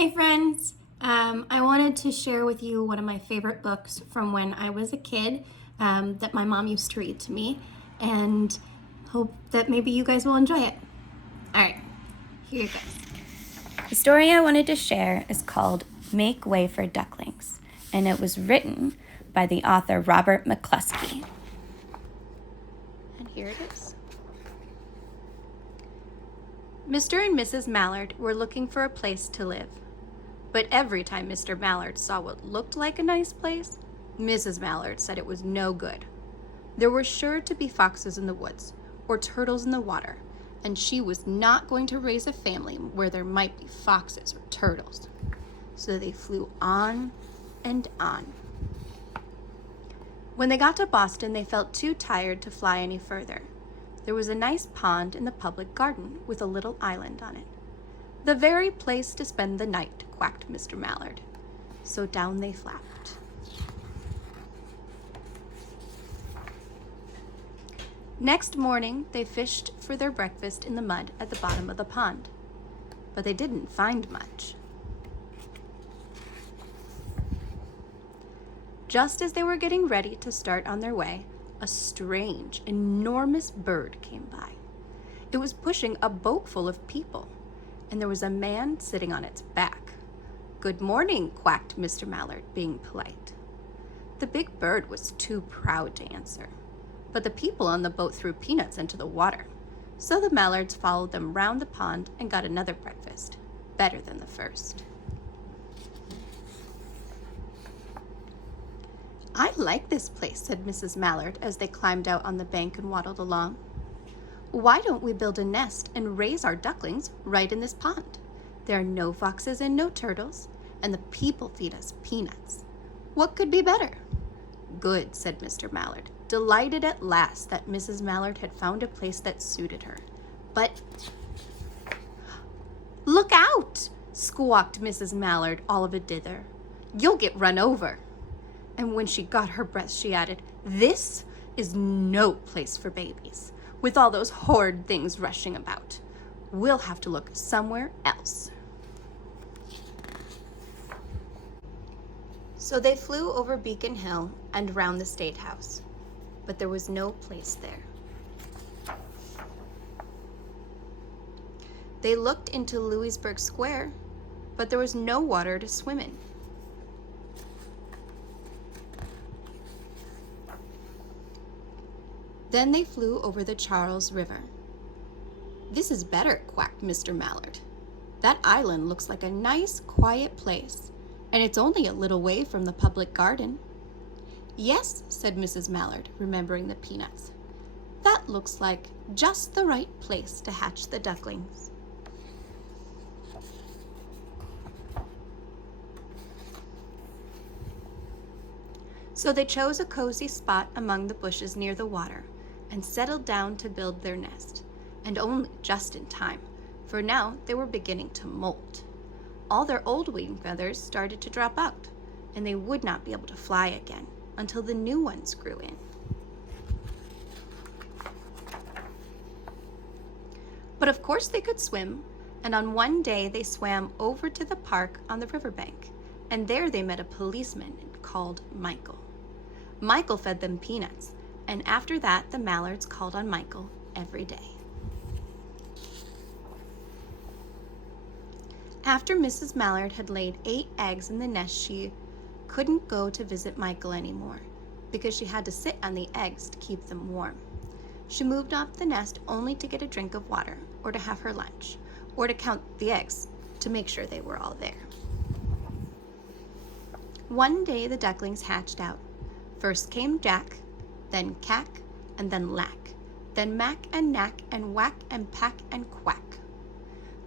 Hi friends! I wanted to share with you one of my favorite books from when I was a kid that my mom used to read to me, and hope that maybe you guys will enjoy it. Alright, here it goes. The story I wanted to share is called Make Way for Ducklings, and it was written by the author Robert McCluskey. And here it is. Mr. and Mrs. Mallard were looking for a place to live. But every time Mr. Mallard saw what looked like a nice place, Mrs. Mallard said it was no good. There were sure to be foxes in the woods or turtles in the water, and she was not going to raise a family where there might be foxes or turtles. So they flew on and on. When they got to Boston, they felt too tired to fly any further. There was a nice pond in the public garden with a little island on it. The very place to spend the night, quacked Mr. Mallard. So down they flapped. Next morning, they fished for their breakfast in the mud at the bottom of the pond. But they didn't find much. Just as they were getting ready to start on their way, a strange, enormous bird came by. It was pushing a boat full of people, and there was a man sitting on its back. "Good morning," quacked Mr. Mallard, being polite. The big bird was too proud to answer, but the people on the boat threw peanuts into the water, so the Mallards followed them round the pond and got another breakfast, better than the first. "I like this place," said Mrs. Mallard as they climbed out on the bank and waddled along. "Why don't we build a nest and raise our ducklings right in this pond? There are no foxes and no turtles, and the people feed us peanuts. What could be better?" "Good," said Mr. Mallard, delighted at last that Mrs. Mallard had found a place that suited her. "But look out!" squawked Mrs. Mallard all of a dither. "You'll get run over." And when she got her breath, she added, "This is no place for babies, with all those horrid things rushing about. We'll have to look somewhere else." So they flew over Beacon Hill and round the State House, but there was no place there. They looked into Louisburg Square, but there was no water to swim in. Then they flew over the Charles River. "This is better," quacked Mr. Mallard. "That island looks like a nice, quiet place, and it's only a little way from the public garden." "Yes," said Mrs. Mallard, remembering the peanuts. "That looks like just the right place to hatch the ducklings." So they chose a cozy spot among the bushes near the water and settled down to build their nest, and only just in time, for now they were beginning to molt. All their old wing feathers started to drop out, and they would not be able to fly again until the new ones grew in. But of course they could swim, and on one day they swam over to the park on the riverbank, and there they met a policeman called Michael. Michael fed them peanuts, and after that the Mallards called on Michael every day. After Mrs. Mallard had laid 8 eggs in the nest, she couldn't go to visit Michael anymore because she had to sit on the eggs to keep them warm. She moved off the nest only to get a drink of water or to have her lunch or to count the eggs to make sure they were all there. One day the ducklings hatched out. First came Jack, then Cack, and then Lack, then Mack and Knack and Whack and Pack and Quack.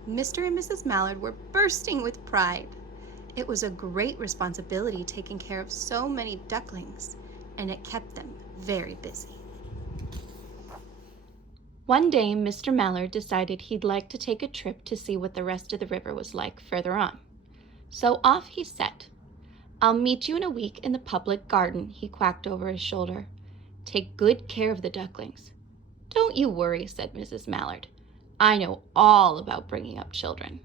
Mr. and Mrs. Mallard were bursting with pride. It was a great responsibility taking care of so many ducklings, and it kept them very busy. One day, Mr. Mallard decided he'd like to take a trip to see what the rest of the river was like further on. So off he set. "I'll meet you in a week in the public garden," he quacked over his shoulder. "Take good care of the ducklings." "Don't you worry," said Mrs. Mallard. "I know all about bringing up children."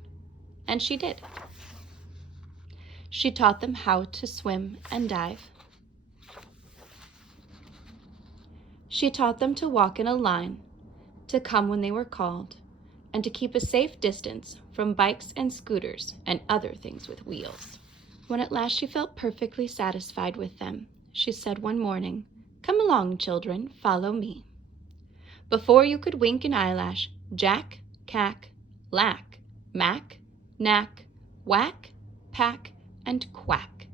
And she did. She taught them how to swim and dive. She taught them to walk in a line, to come when they were called, and to keep a safe distance from bikes and scooters and other things with wheels. When at last she felt perfectly satisfied with them, she said one morning, "Come along, children, follow me." Before you could wink an eyelash, Jack, Cack, Lack, Mack, Knack, Whack, Pack, and Quack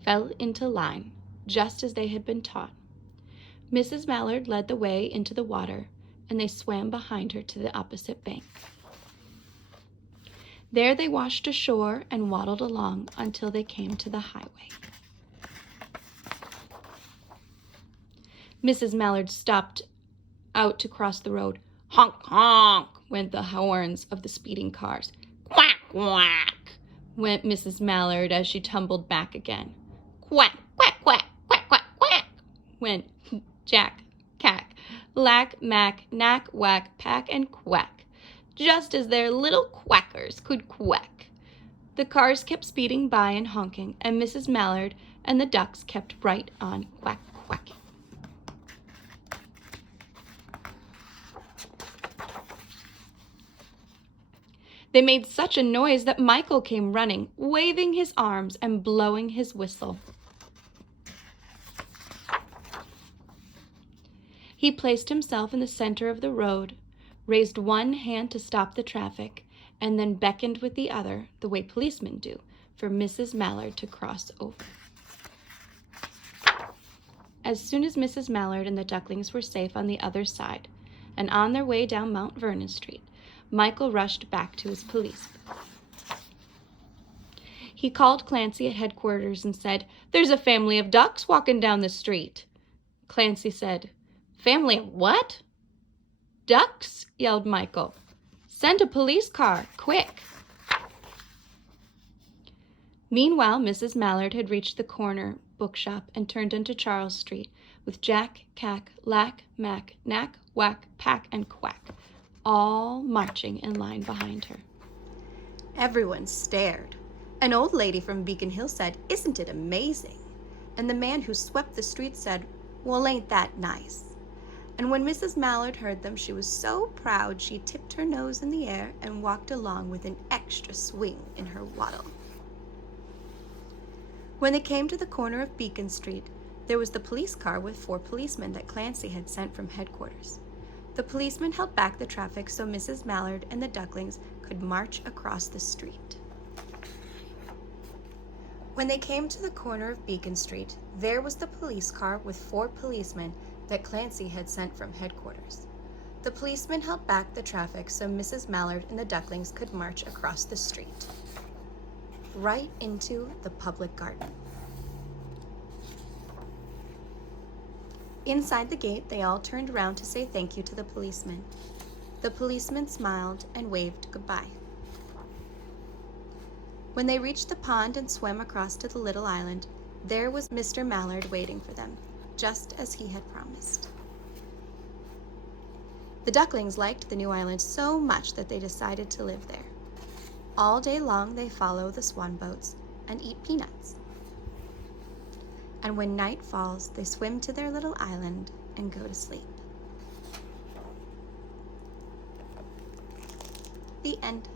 fell into line, just as they had been taught. Mrs. Mallard led the way into the water, and they swam behind her to the opposite bank. There they washed ashore and waddled along until they came to the highway. Mrs. Mallard stopped out to cross the road. Honk, honk, went the horns of the speeding cars. Quack, quack, went Mrs. Mallard as she tumbled back again. Quack, quack, quack, quack, quack, quack, went Jack, Cack, Lack, Mack, Knack, Whack, Pack, and Quack, just as their little quackers could quack. The cars kept speeding by and honking, and Mrs. Mallard and the ducks kept right on quack, quacking. They made such a noise that Michael came running, waving his arms and blowing his whistle. He placed himself in the center of the road, raised one hand to stop the traffic, and then beckoned with the other, the way policemen do, for Mrs. Mallard to cross over. As soon as Mrs. Mallard and the ducklings were safe on the other side and on their way down Mount Vernon Street, Michael rushed back to his police. He called Clancy at headquarters and said, "There's a family of ducks walking down the street." Clancy said, "Family of what?" "Ducks," yelled Michael. "Send a police car, quick." Meanwhile, Mrs. Mallard had reached the corner bookshop and turned into Charles Street with Jack, Cack, Lack, Mack, Knack, Whack, Pack, and Quack, all marching in line behind her. Everyone stared. An old lady from Beacon Hill said, "Isn't it amazing?" And the man who swept the street said, "Well, ain't that nice?" And when Mrs. Mallard heard them, she was so proud she tipped her nose in the air and walked along with an extra swing in her waddle. When they came to the corner of Beacon Street, there was the police car with 4 policemen that Clancy had sent from headquarters. The policemen held back the traffic so Mrs. Mallard and the ducklings could march across the street. When they came to the corner of Beacon Street, there was the police car with 4 policemen that Clancy had sent from headquarters. The policemen held back the traffic so Mrs. Mallard and the ducklings could march across the street, right into the public garden. Inside the gate, they all turned around to say thank you to the policemen. The policemen smiled and waved goodbye. When they reached the pond and swam across to the little island, there was Mr. Mallard waiting for them, just as he had promised. The ducklings liked the new island so much that they decided to live there. All day long they follow the swan boats and eat peanuts. And when night falls, they swim to their little island and go to sleep. The end.